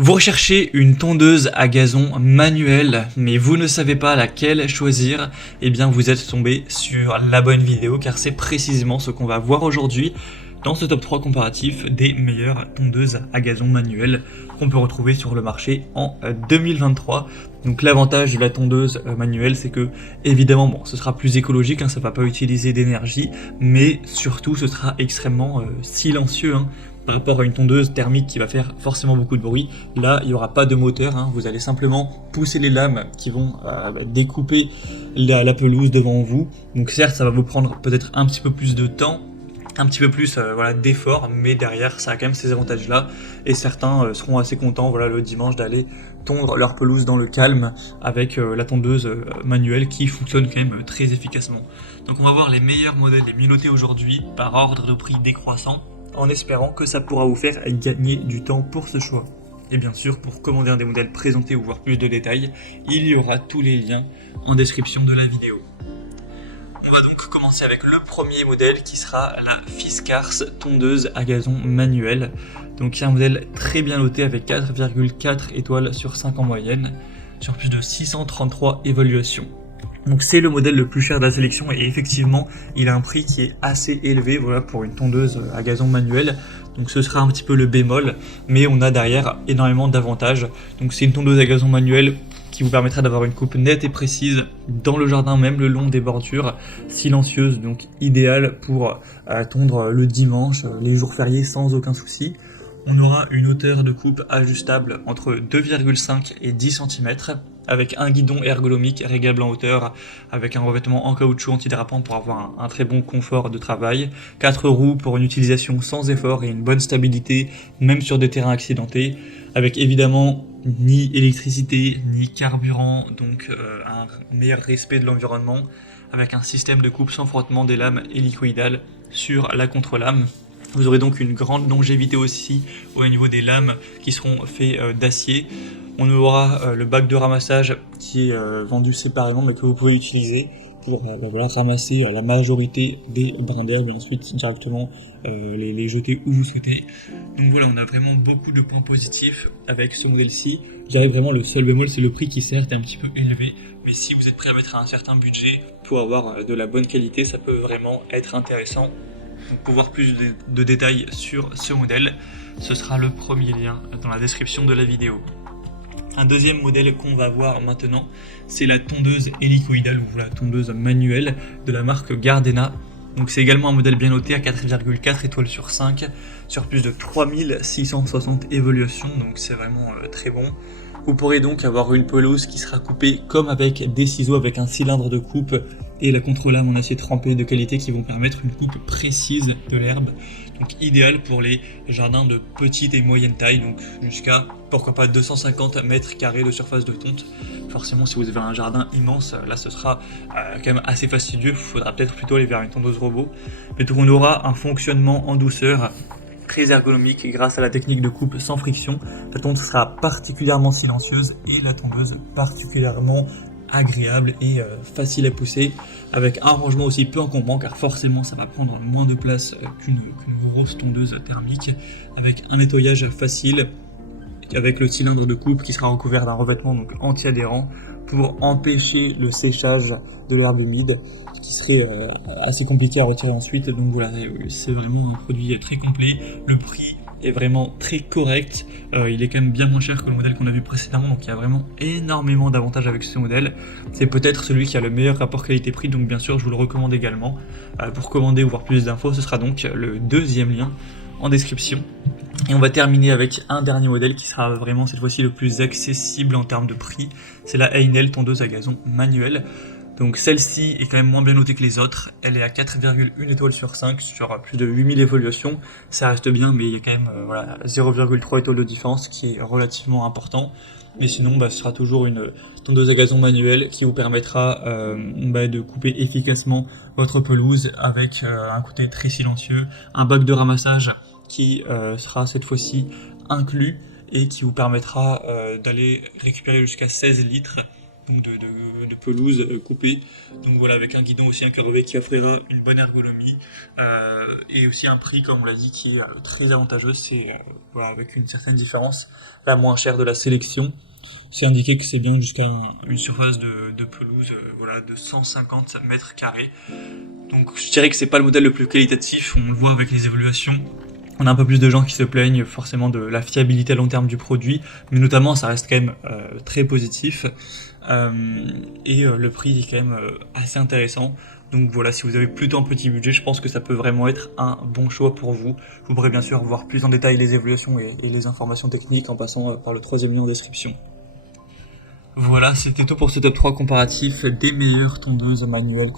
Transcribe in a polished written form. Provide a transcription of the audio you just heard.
Vous recherchez une tondeuse à gazon manuelle, mais vous ne savez pas laquelle choisir, eh bien vous êtes tombé sur la bonne vidéo car c'est précisément ce qu'on va voir aujourd'hui dans ce top 3 comparatif des meilleures tondeuses à gazon manuelles qu'on peut retrouver sur le marché en 2023. Donc l'avantage de la tondeuse manuelle, c'est que évidemment ce sera plus écologique, ça va pas utiliser d'énergie, mais surtout ce sera extrêmement silencieux. Par rapport à une tondeuse thermique qui va faire forcément beaucoup de bruit, là il n'y aura pas de moteur, vous allez simplement pousser les lames qui vont découper la pelouse devant vous. Donc certes ça va vous prendre peut-être un petit peu plus de temps, un petit peu plus d'effort, mais derrière ça a quand même ces avantages là, et certains seront assez contents le dimanche d'aller tondre leur pelouse dans le calme avec la tondeuse manuelle qui fonctionne quand même très efficacement. Donc on va voir les meilleurs modèles des Minoté aujourd'hui par ordre de prix décroissant, en espérant que ça pourra vous faire gagner du temps pour ce choix. Et bien sûr, pour commander un des modèles présentés ou voir plus de détails, il y aura tous les liens en description de la vidéo. On va donc commencer avec le premier modèle qui sera la Fiskars tondeuse à gazon manuelle. Donc c'est un modèle très bien noté avec 4,4 étoiles sur 5 en moyenne, sur plus de 633 évaluations. Donc c'est le modèle le plus cher de la sélection et effectivement il a un prix qui est assez élevé pour une tondeuse à gazon manuelle. Donc ce sera un petit peu le bémol, mais on a derrière énormément d'avantages. Donc c'est une tondeuse à gazon manuelle qui vous permettra d'avoir une coupe nette et précise dans le jardin, même le long des bordures, silencieuse, donc idéale pour tondre le dimanche, les jours fériés sans aucun souci. On aura une hauteur de coupe ajustable entre 2,5 et 10 cm, avec un guidon ergonomique réglable en hauteur, avec un revêtement en caoutchouc antidérapant pour avoir un très bon confort de travail, 4 roues pour une utilisation sans effort et une bonne stabilité, même sur des terrains accidentés, avec évidemment ni électricité, ni carburant, donc un meilleur respect de l'environnement, avec un système de coupe sans frottement des lames hélicoïdales sur la contre-lame. Vous aurez donc une grande longévité aussi au niveau des lames qui seront faites d'acier. On aura le bac de ramassage qui est vendu séparément mais que vous pouvez utiliser pour ramasser la majorité des brins d'herbe et ensuite directement les jeter où vous souhaitez. Donc voilà, on a vraiment beaucoup de points positifs avec ce modèle-ci. Je dirais vraiment le seul bémol, c'est le prix qui certes est un petit peu élevé, mais si vous êtes prêt à mettre un certain budget pour avoir de la bonne qualité, ça peut vraiment être intéressant. Donc pour voir plus de détails sur ce modèle, ce sera le premier lien dans la description de la vidéo. Un deuxième modèle qu'on va voir maintenant, c'est la tondeuse hélicoïdale ou la tondeuse manuelle de la marque Gardena. Donc c'est également un modèle bien noté à 4,4 étoiles sur 5, sur plus de 3660 évaluations, donc c'est vraiment très bon. Vous pourrez donc avoir une pelouse qui sera coupée comme avec des ciseaux avec un cylindre de coupe et la contre-lame en acier trempé de qualité qui vont permettre une coupe précise de l'herbe. Donc idéal pour les jardins de petite et moyenne taille, donc jusqu'à pourquoi pas 250 mètres carrés de surface de tonte. Forcément si vous avez un jardin immense, là ce sera quand même assez fastidieux, il faudra peut-être plutôt aller vers une tondeuse robot. Mais donc on aura un fonctionnement en douceur très ergonomique grâce à la technique de coupe sans friction. La tonte sera particulièrement silencieuse et la tondeuse particulièrement agréable et facile à pousser, avec un rangement aussi peu encombrant car forcément ça va prendre moins de place qu'une grosse tondeuse thermique, avec un nettoyage facile, avec le cylindre de coupe qui sera recouvert d'un revêtement donc anti-adhérent pour empêcher le séchage de l'herbe humide qui serait assez compliqué à retirer ensuite. Donc voilà, c'est vraiment un produit très complet. Le prix est vraiment très correct, il est quand même bien moins cher que le modèle qu'on a vu précédemment, donc il y a vraiment énormément d'avantages avec ce modèle. C'est peut-être celui qui a le meilleur rapport qualité-prix, donc bien sûr je vous le recommande également. Pour commander ou voir plus d'infos, ce sera donc le deuxième lien en description. Et on va terminer avec un dernier modèle qui sera vraiment cette fois-ci le plus accessible en termes de prix, c'est la Heinel tondeuse à gazon manuelle. Donc celle-ci est quand même moins bien notée que les autres, elle est à 4,1 étoiles sur 5 sur plus de 8000 évaluations, ça reste bien mais il y a quand même 0,3 étoiles de différence qui est relativement important. Mais sinon ce sera toujours une tondeuse à gazon manuelle qui vous permettra de couper efficacement votre pelouse avec un côté très silencieux, un bac de ramassage qui sera cette fois-ci inclus et qui vous permettra d'aller récupérer jusqu'à 16 litres donc de pelouse coupée. Donc voilà, avec un guidon aussi incurvé qui offrira une bonne ergonomie et aussi un prix, comme on l'a dit, qui est très avantageux. C'est voilà, avec une certaine différence la moins chère de la sélection. C'est indiqué que c'est bien jusqu'à une surface de pelouse voilà, de 150 mètres carrés. Donc je dirais que c'est pas le modèle le plus qualitatif, on le voit avec les évaluations. On a un peu plus de gens qui se plaignent forcément de la fiabilité à long terme du produit, mais notamment ça reste quand même très positif. Le prix est quand même assez intéressant. Donc voilà, si vous avez plutôt un petit budget, je pense que ça peut vraiment être un bon choix pour vous. Vous pourrez bien sûr voir plus en détail les évaluations et les informations techniques en passant par le troisième lien en description. Voilà, c'était tout pour ce top 3 comparatif des meilleures tondeuses manuelles.